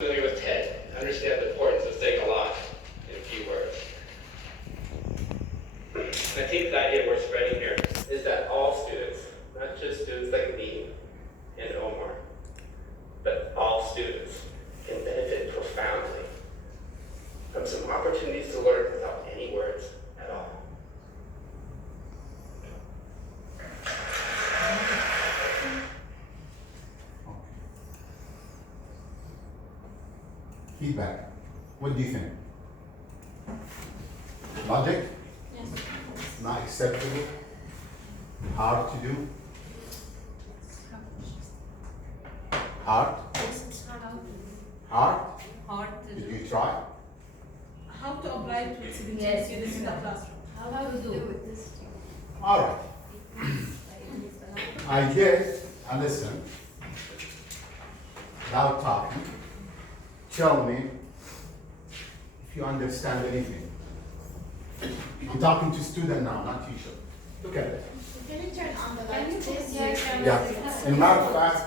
Familiar with TED, understand the importance of saying a lot in a few words. And I think the idea we're spreading here is that all students, not just students like me and Omar, but all students can benefit profoundly from some opportunities to learn without any words at all. Feedback. What do you think? Logic? Yes. Not acceptable? Hard to do? Hard? Yes, it's Hard? hard to Did do. you try? How to apply it with 17 Yes, students in the yes. classroom? How to do? All right. I get a lesson without talking. Tell me if you understand anything. I'm talking to student now, not teacher. Look at it. Can you turn on the Can you light, put please? your camera? Yeah. In matter of fact,